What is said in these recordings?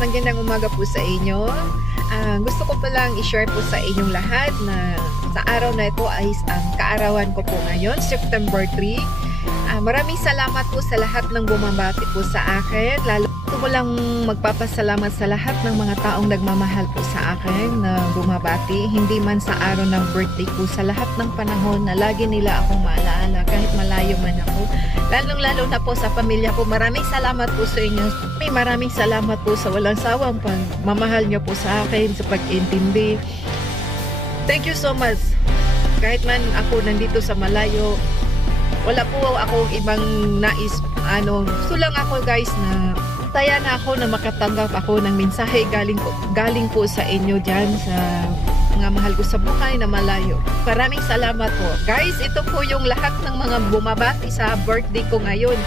magandang umaga po sa inyo. Gusto ko palang i-share po sa inyong lahat na sa araw na ito ay ang kaarawan ko po ngayon, September 3. Maraming salamat po sa lahat ng bumabati po sa akin. Lalo ko lang magpapasalamat sa lahat ng mga taong nagmamahal po sa akin na bumabati. Hindi man sa araw ng birthday ko, sa lahat ng panahon na lagi nila akong maalala kahit malayo man ako. Lalong-lalo na po sa pamilya ko. Maraming salamat po sa inyo. Maraming salamat po sa walang sawang pagmamahal niyo po sa akin, sa pag-intindi. Thank you so much. Kahit man ako nandito sa malayo, wala po akong ibang nais. Gusto lang ako guys na saya na ako na makatanggap ako ng mensahe galing po sa inyo dyan sa mga mahal ko sa buhay na malayo. Maraming salamat po. Guys, ito po yung lahat ng mga bumabati sa birthday ko ngayon.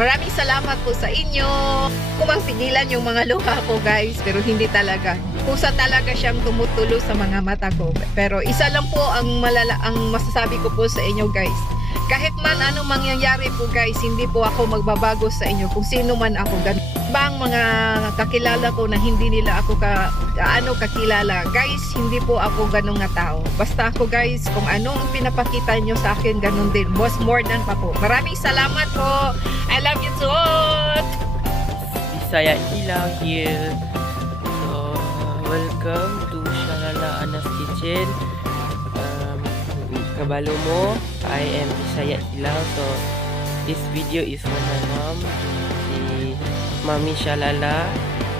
Maraming salamat po sa inyo. Kumangpigilan yung mga luha ko guys, pero hindi talaga. Kusa talaga siyang tumutulo sa mga mata ko. Pero isa lang po ang masasabi ko po sa inyo guys. Kahit man anong mangyayari po guys, hindi po ako magbabago sa inyo kung sino man ako. Bang mga kakilala ko na hindi nila ako kakilala. Guys, hindi po ako ganong nga tao. Basta ako guys, kung anong pinapakita nyo sa akin, ganon din. Was more than pa po. Maraming salamat po. I love you so much. Bisaya Hilaw here. So, welcome to Shalala Anas Kitchen. Kabalo mo, I am Bisaya Hilaw. So, this video is for my mom, si Mami Shalala,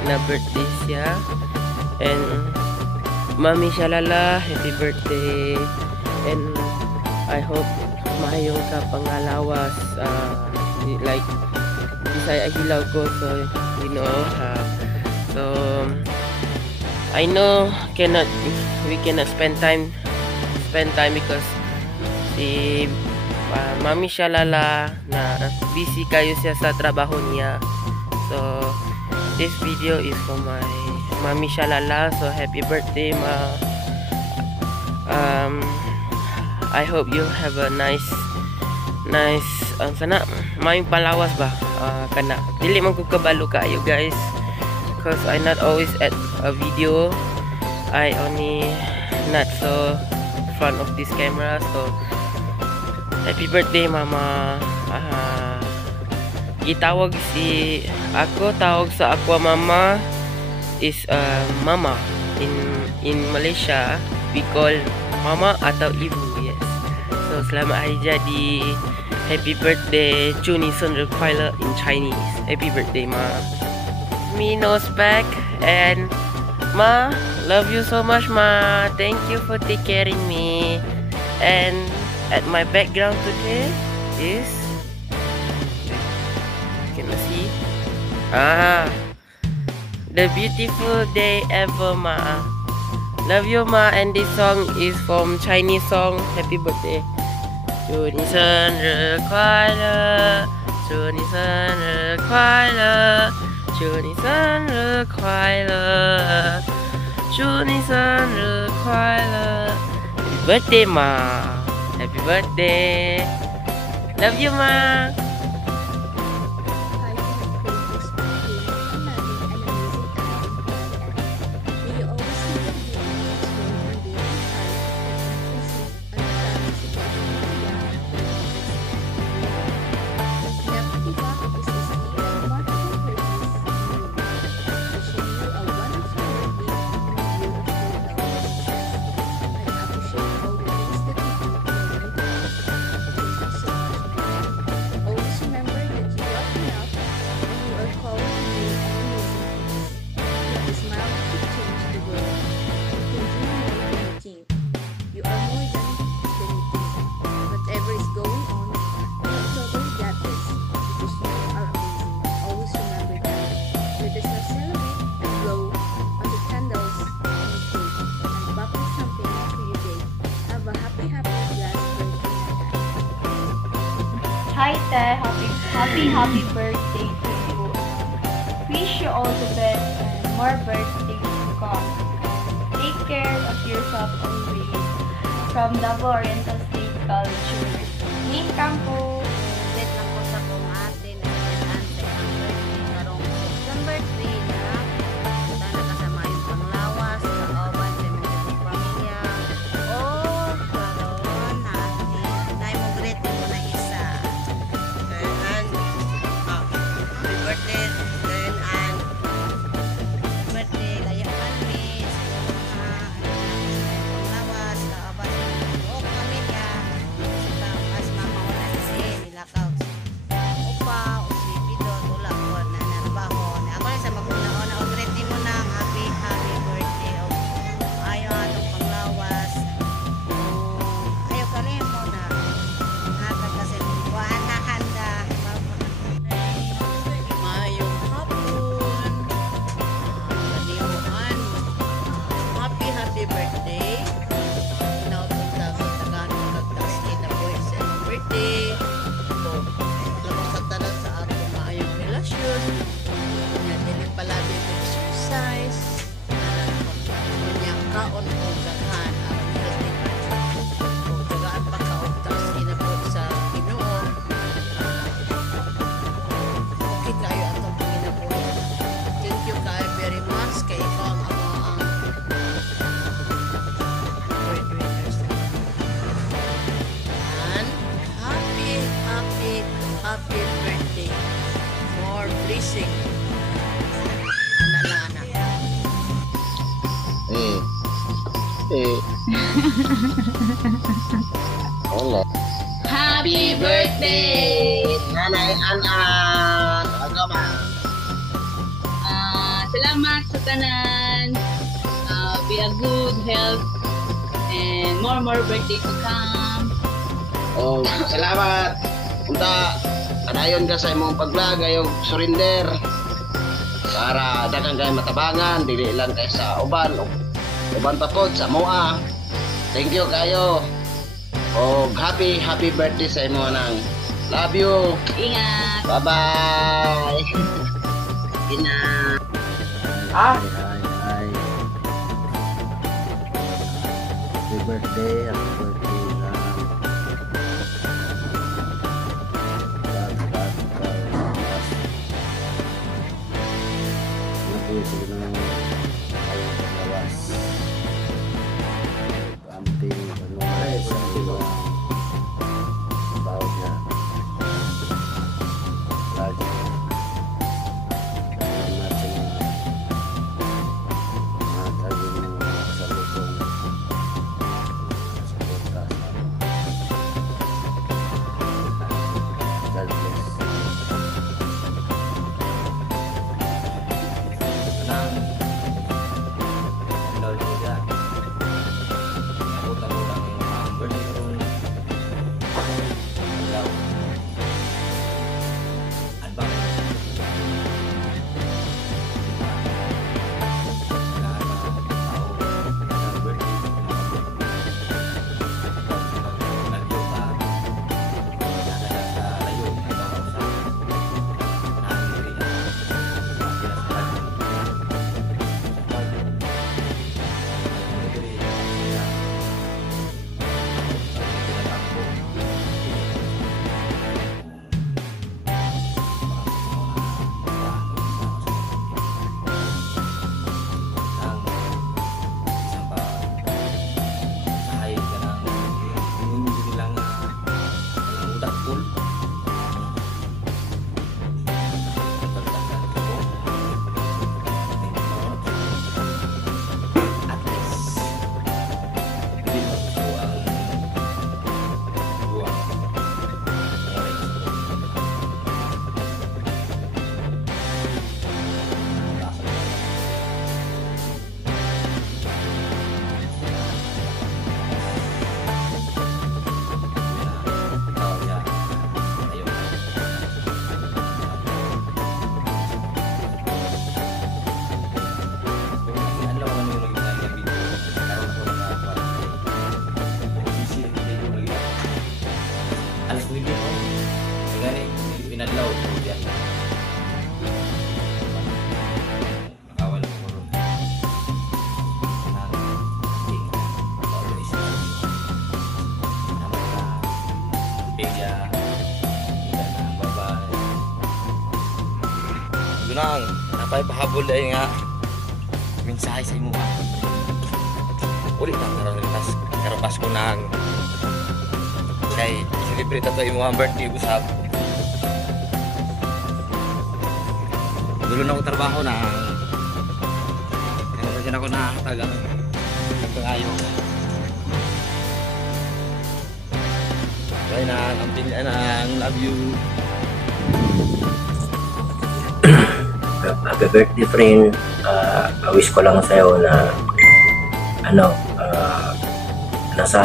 na birthday siya. And Mami Shalala, happy birthday. And I hope mahayong ka pangalawas, like Bisaya Hilaw ko. So, you know, so I know we cannot spend time because si Mami Shalala na busy kayo siya sa trabaho niya. So this video is for my Mami Shalala. So happy birthday ma. I hope you have a nice sana may palawas ba kana dili man ko kabalo kaayo guys, because I not always at a video. I only not so front of this camera. So happy birthday mama. Gitawag tawag sa aqua mama is mama in Malaysia. We call mama atau ibu. Yes. So selamat hari jadi. Happy birthday Chuni Sunru Kwaila in Chinese. Happy birthday ma. Me knows back and ma, love you so much ma. Thank you for taking care of me. And at my background today is, can you see? The beautiful day ever ma. Love you ma. And this song is from Chinese song. Happy birthday. 祝你生日快乐，祝你生日快乐，祝你生日快乐，祝你生日快乐。Happy birthday ma. Happy birthday. Love you ma. Hi Te, happy birthday to you. Wish you all the best and more birthdays to come. Take care of yourself always. From Davao Oriental State Culture. Main Campo. Ulit lang po sa kong ate na nag-antay ang birthday karong September 3 na exercise, kanyang kaon o daghan ang healthy life. Kung tagaan pa kaon taas inabot sa Ginoo, okay kayo atong panginabuhi. Thank you kayo very much kay ikaw ang breadwinners. And happy birthday. More blessing. Anak-anak. Hola. Happy birthday! Nanay An-An. Agama. Salamat sa tanan. Be a good health and more birthday to come. Oh, salamat. Unta, anayon ka sa imong pag-vlog ayong surrender. Para daghang kay matabangan, dili lang kay sa uban pa pod sa moa. Thank you kayo. Oh, happy birthday sa imo nang. Love you. Ingat! Bye-bye. Ina. Hi. Happy birthday, Gunang, napay pahabol dahil nga mensahe sa imo ha. Ulit ang karapas ko nang kay celebrate ito imo ang birthday usap. Dulo na ko trabaho na kaya rin ako nakakatagang nagpangayo. Kaya na, ang pinanang love you. Happy birthday friend. Wish ko lang sa'yo na nasa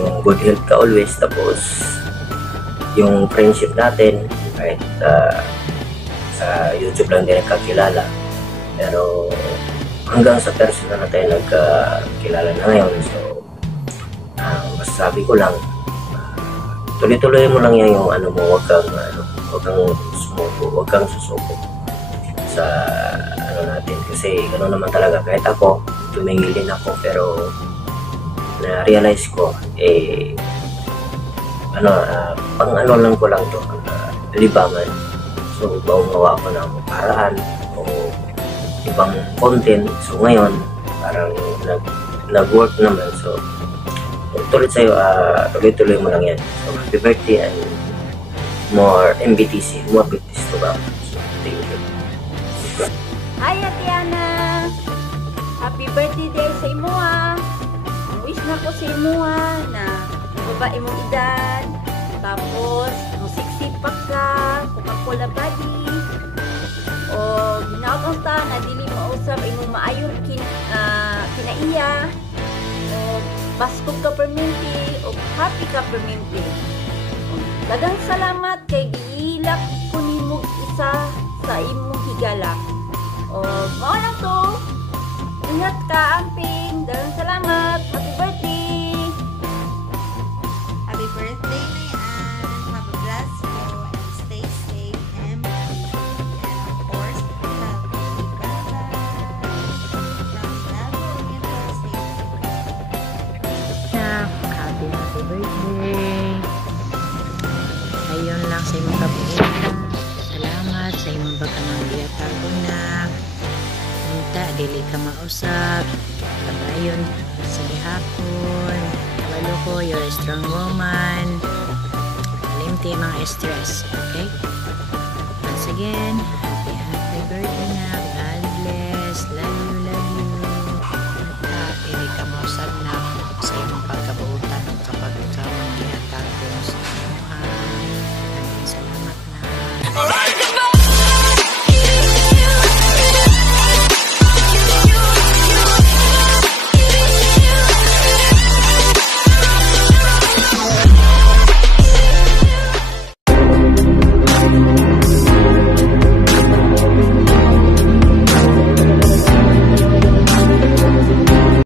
yung good health ka always, tapos yung friendship natin kahit sa YouTube lang din nagkakilala, pero hanggang sa personal na tayo nagkakilala na ngayon. So masasabi ko lang, tuloy-tuloy mo lang yan yung huwag kang sumuko, huwag kang susuko sa natin, Kasi gano'n naman talaga. Kahit ako, tumingil din ako. Pero na-realize ko, pang ano lang ko lang to, libangan. So, gawa ko ng paraan o ibang content. So, ngayon, parang nag-work naman. So, tulad sa'yo, tuloy-tuloy mo lang yan. So, happy birthday and more MBTC, more BTC to ba? So, thank you. Hi, Ate Ana! Happy birthday day sa imo ah! Wish na ko sa imo na babae mong edad, tapos musiksik-pak ka, Coca-Cola body, o ginaot ta na dili mausap imong maayon kinaiya, o baskog ka perminti, o happy ka perminti. Dagang salamat kay giilak ko nimo isa sa imong higala. O mao lang to. Ingat ka, Amping. Dagang salamat. Happy birthday. Happy birthday, Mayan. Have a blessed go and stay safe and healthy. And of course, healthy. Bye-bye. From Davao Oriental State. Happy birthday. Ayun lang sa imong kabuuan. Salamat sa imong bakanang giyatago na. Minta, dili ka mausap. Kabayon sa gihapon. Kabalo ko, you're a strong woman. Kalimti mga stress. Okay? Once again,